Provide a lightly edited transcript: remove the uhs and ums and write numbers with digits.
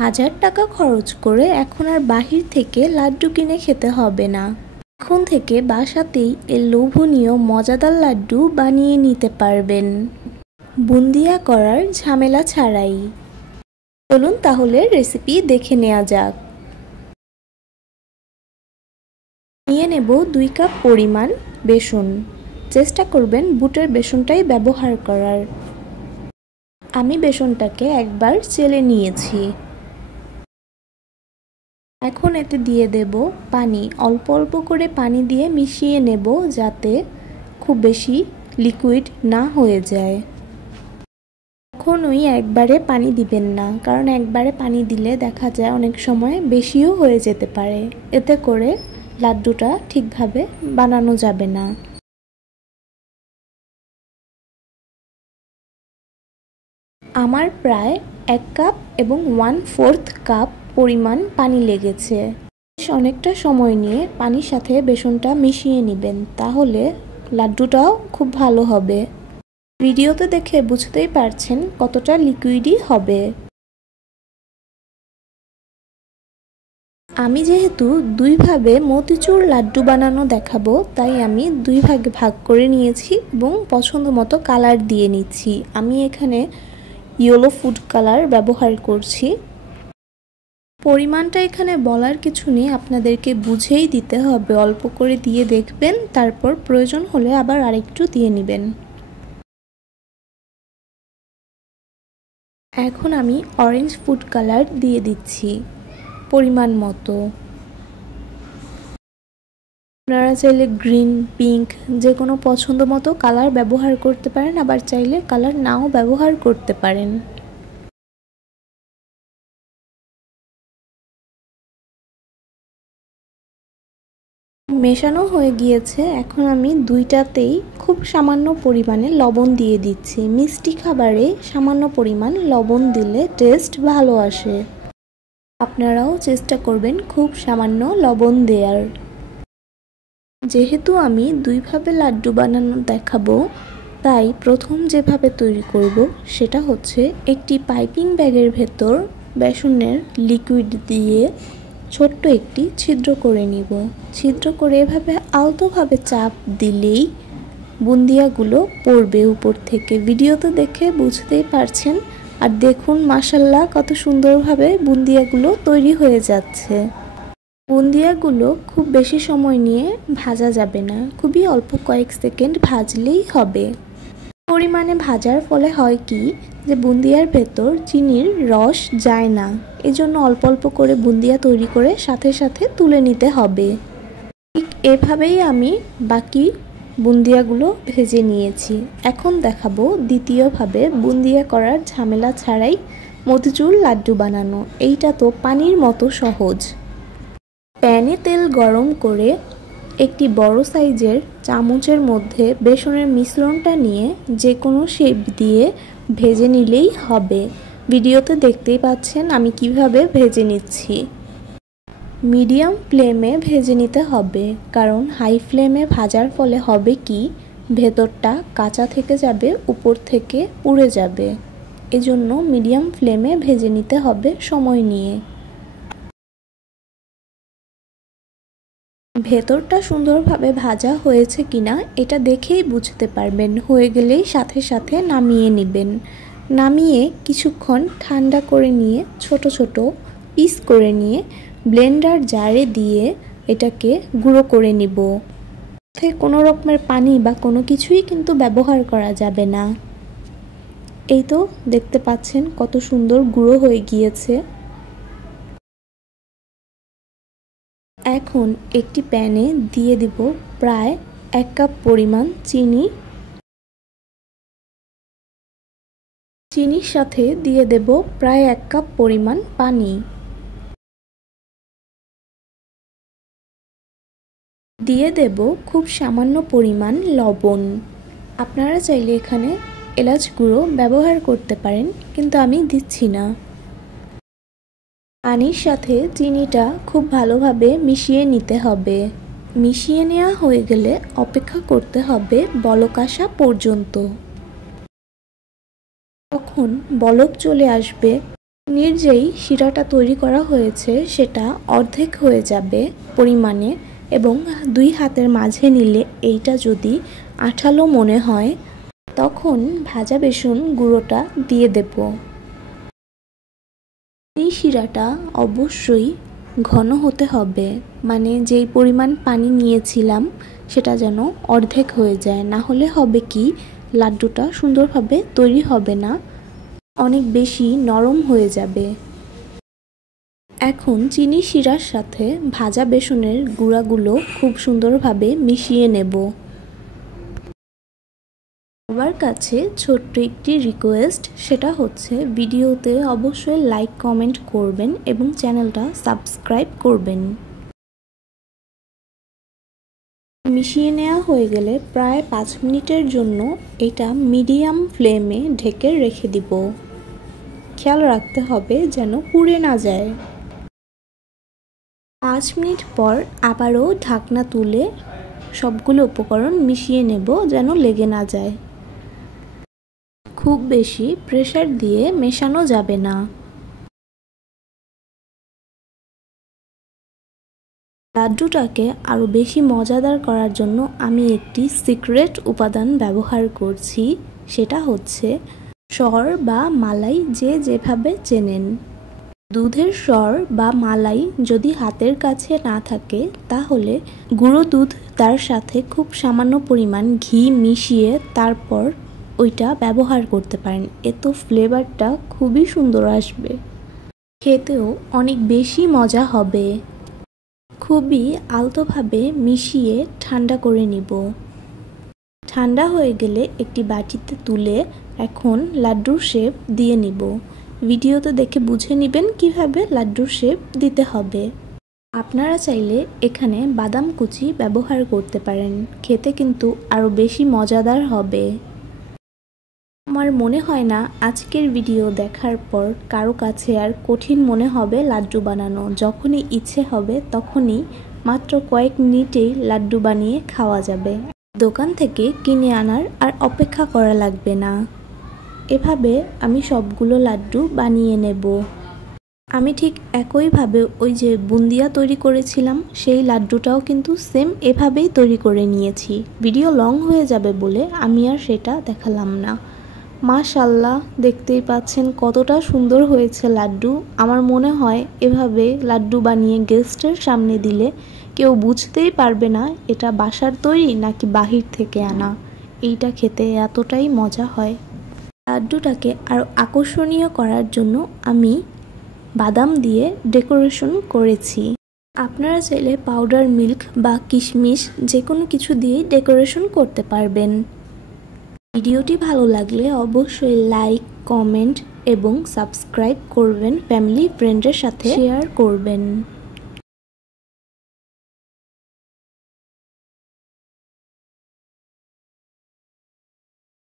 1000 টাকা খরচ করে এখন আর বাহির থেকে লাড্ডু কিনে খেতে হবে না। এখন থেকে বাসাতেই এই লোভনীয় মজাদার লাড্ডু বানিয়ে নিতে পারবেন বুন্দিয়া করার ঝামেলা ছাড়াই। চলুন তাহলে রেসিপি দেখে নেওয়া যাক। নিয়ে নেব 2 কাপ পরিমাণ বেসন। চেষ্টা করবেন বুটের বেসনটাই ব্যবহার করার। আমি বেসনটাকে একবার চেলে নিয়েছি। এখন এতে দিয়ে দেব পানি। অল্প অল্প করে পানি দিয়ে মিশিয়ে নেব যাতে খুব বেশি লিকুইড না হয়ে যায়। কখনোই একবারে পানি দিবেন না, কারণ একবারে পানি দিলে দেখা যায় অনেক সময় বেশিও হয়ে যেতে পারে। এতে করে লাড্ডুটা ঠিকভাবে বানানো যাবে না। আমার প্রায় 1 কাপ এবং 1/4 কাপ পরিমাণ পানি লেগেছে। অনেকটা সময় নিয়ে পানির সাথে বেসনটা মিশিয়ে নেবেন, তাহলে লাড্ডুটাও খুব ভালো হবে। ভিডিওতে দেখে বুঝতেই পারছেন কতটা লিকুইডই হবে। আমি যেহেতু 2 ভাবে মতিচুর লাড্ডু বানানো দেখাবো, তাই আমি 2 ভাগে ভাগ করে নিয়েছি এবং পছন্দ মতো কালার দিয়ে নিচ্ছি। আমি এখানে ইয়েলো ফুড কালার ব্যবহার করছি। পরিমাণটা এখানে বলার কিছু নেই, আপনাদেরকে বুঝেই দিতে হবে। অল্প করে দিয়ে দেখবেন, তারপর প্রয়োজন হলে আবার আরেকটু দিয়ে নেবেন। এখন আমি অরেঞ্জ ফুড কালার দিয়ে দিচ্ছি পরিমাণ মতো। আপনারা চাইলে গ্রিন, পিঙ্ক যে কোনো পছন্দ মতো কালার ব্যবহার করতে পারেন, আবার চাইলে কালার নাও ব্যবহার করতে পারেন। মেশানো হয়ে গিয়েছে। এখন আমি 2টাতেই খুব সামান্য পরিমাণে লবণ দিয়ে দিচ্ছি। মিষ্টি খাবারে সামান্য পরিমাণ লবণ দিলে টেস্ট ভালো আসে। আপনারাও চেষ্টা করবেন খুব সামান্য লবণ দেওয়ার। যেহেতু আমি 2 ভাবে লাড্ডু বানানো দেখাবো, তাই প্রথম যেভাবে তৈরি করব সেটা হচ্ছে একটি পাইপিং ব্যাগের ভেতর বেসনের লিকুইড দিয়ে ছোট্ট একটি ছিদ্র করে নিব। ছিদ্র করে এভাবে আলতোভাবে চাপ দিলেই বুন্দিয়াগুলো পড়বে উপর থেকে। ভিডিওতে দেখে বুঝতেই পারছেন। আর দেখুন মাশাআল্লাহ কত সুন্দরভাবে বুন্দিয়াগুলো তৈরি হয়ে যাচ্ছে। বুন্দিয়াগুলো খুব বেশি সময় নিয়ে ভাজা যাবে না, খুবই অল্প কয়েক সেকেন্ড ভাজলেই হবে। পরিমাণে ভাজার ফলে হয় কি, যে বুন্দিয়ার ভেতর চিনির রস যায় না। এজন্য অল্প অল্প করে বুন্দিয়া তৈরি করে সাথে সাথে তুলে নিতে হবে। ঠিক এভাবেই আমি বাকি বুন্দিয়াগুলো ভেজে নিয়েছি। এখন দেখাবো দ্বিতীয়ভাবে বুন্দিয়া করার ঝামেলা ছাড়াই মতিচুর লাড্ডু বানানো। এইটা তো পানির মতো সহজ। প্যানে তেল গরম করে একটি বড় সাইজের চামচের মধ্যে বেসনের মিশ্রণটা নিয়ে যে কোনো শেপ দিয়ে ভেজে নিলেই হবে। ভিডিওতে দেখতেই পাচ্ছেন আমি কিভাবে ভেজে নিচ্ছি। মিডিয়াম ফ্লেমে ভেজে নিতে হবে, কারণ হাই ফ্লেমে ভাজার ফলে হবে কি, ভেতরটা কাঁচা থেকে যাবে, উপর থেকে পুড়ে যাবে। এজন্য মিডিয়াম ফ্লেমে ভেজে নিতে হবে সময় নিয়ে। ভেতরটা সুন্দরভাবে ভাজা হয়েছে কিনা এটা দেখেই বুঝতে পারবেন। হয়ে গেলেই সাথে সাথে নামিয়ে নেবেন। নামিয়ে কিছুক্ষণ ঠান্ডা করে নিয়ে ছোট ছোট পিস করে নিয়ে ব্লেন্ডার জারে দিয়ে এটাকে গুঁড়ো করে নিব। কোনো রকমের পানি বা কোনো কিছুই কিন্তু ব্যবহার করা যাবে না। এই তো দেখতে পাচ্ছেন কত সুন্দর গুঁড়ো হয়ে গিয়েছে। এখন একটি প্যানে দিয়ে দিব প্রায় 1 কাপ পরিমাণ চিনি। চিনির সাথে দিয়ে দেব প্রায় 1 কাপ পরিমাণ পানি। দিয়ে দেব খুব সামান্য পরিমাণ লবণ। আপনারা চাইলে এখানে এলাচ গুঁড়ো ব্যবহার করতে পারেন, কিন্তু আমি দিচ্ছি না। পানির সাথে চিনিটা খুব ভালোভাবে মিশিয়ে নিতে হবে। মিশিয়ে নেওয়া হয়ে গেলে অপেক্ষা করতে হবে বলক আসা পর্যন্ত। তখন বলক চলে আসবে, চিনির যেই শিরাটা তৈরি করা হয়েছে সেটা অর্ধেক হয়ে যাবে পরিমাণে, এবং 2 হাতের মাঝে নিলে এইটা যদি আঠালো মনে হয় তখন ভাজা বেসন গুঁড়োটা দিয়ে দেব। এই শিরাটা অবশ্যই ঘন হতে হবে, মানে যেই পরিমাণ পানি নিয়েছিলাম সেটা যেন অর্ধেক হয়ে যায়, না হলে হবে কি লাড্ডুটা সুন্দরভাবে তৈরি হবে না, অনেক বেশি নরম হয়ে যাবে। এখন চিনি শিরার সাথে ভাজা বেসনের গুঁড়াগুলো খুব সুন্দরভাবে মিশিয়ে নেব। আমার কাছে ছোট্ট একটি রিকোয়েস্ট, সেটা হচ্ছে ভিডিওতে অবশ্যই লাইক কমেন্ট করবেন এবং চ্যানেলটা সাবস্ক্রাইব করবেন। মিশিয়ে নেওয়া হয়ে গেলে প্রায় 5 মিনিটের জন্য এটা মিডিয়াম ফ্লেমে ঢেকে রেখে দিব। খেয়াল রাখতে হবে যেন পুড়ে না যায়। 5 মিনিট পর আবারও ঢাকনা তুলে সবগুলো উপকরণ মিশিয়ে নেব যেন লেগে না যায়। খুব বেশি প্রেসার দিয়ে মেশানো যাবে না। লাড্ডুটাকে আরও বেশি মজাদার করার জন্য আমি একটি সিক্রেট উপাদান ব্যবহার করছি, সেটা হচ্ছে সর বা মালাই, যে যেভাবে চেনেন। দুধের সর বা মালাই যদি হাতের কাছে না থাকে তাহলে গুঁড়ো দুধ তার সাথে খুব সামান্য পরিমাণ ঘি মিশিয়ে তারপর ওইটা ব্যবহার করতে পারেন, এতে ফ্লেভারটা খুবই সুন্দর আসবে, খেতেও অনেক বেশি মজা হবে। খুবই আলতোভাবে মিশিয়ে ঠান্ডা করে নিব। ঠান্ডা হয়ে গেলে একটি বাটিতে তুলে এখন লাড্ডুর শেপ দিয়ে নিব। ভিডিওতে দেখে বুঝে নেবেন কিভাবে লাড্ডুর শেপ দিতে হবে। আপনারা চাইলে এখানে বাদাম কুচি ব্যবহার করতে পারেন, খেতে কিন্তু আরও বেশি মজাদার হবে। আমার মনে হয় না আজকের ভিডিও দেখার পর কারো কাছে আর কঠিন মনে হবে লাড্ডু বানানো। যখনই ইচ্ছে হবে তখনই মাত্র কয়েক মিনিটেই লাড্ডু বানিয়ে খাওয়া যাবে। দোকান থেকে কিনে আনার আর অপেক্ষা করা লাগবে না। এভাবে আমি সবগুলো লাড্ডু বানিয়ে নেব। আমি ঠিক একইভাবে ওই যে বুন্দিয়া তৈরি করেছিলাম সেই লাড্ডুটাও কিন্তু সেম এভাবেই তৈরি করে নিয়েছি। ভিডিও লং হয়ে যাবে বলে আমি আর সেটা দেখালাম না। মাশাআল্লাহ, দেখতেই পাচ্ছেন কতটা সুন্দর হয়েছে লাড্ডু। আমার মনে হয় এভাবে লাড্ডু বানিয়ে গেস্টের সামনে দিলে কেউ বুঝতেই পারবে না এটা বাসার তৈরি নাকি বাহির থেকে আনা। এইটা খেতে এতটাই মজা হয়। লাড্ডুটাকে আরও আকর্ষণীয় করার জন্য আমি বাদাম দিয়ে ডেকোরেশন করেছি। আপনারা চাইলে পাউডার মিল্ক বা কিশমিশ যে কোনো কিছু দিয়েই ডেকোরেশন করতে পারবেন। ভিডিওটি ভালো লাগলে অবশ্যই লাইক, কমেন্ট এবং সাবস্ক্রাইব করবেন, ফ্যামিলি ফ্রেন্ডের সাথে শেয়ার করবেন।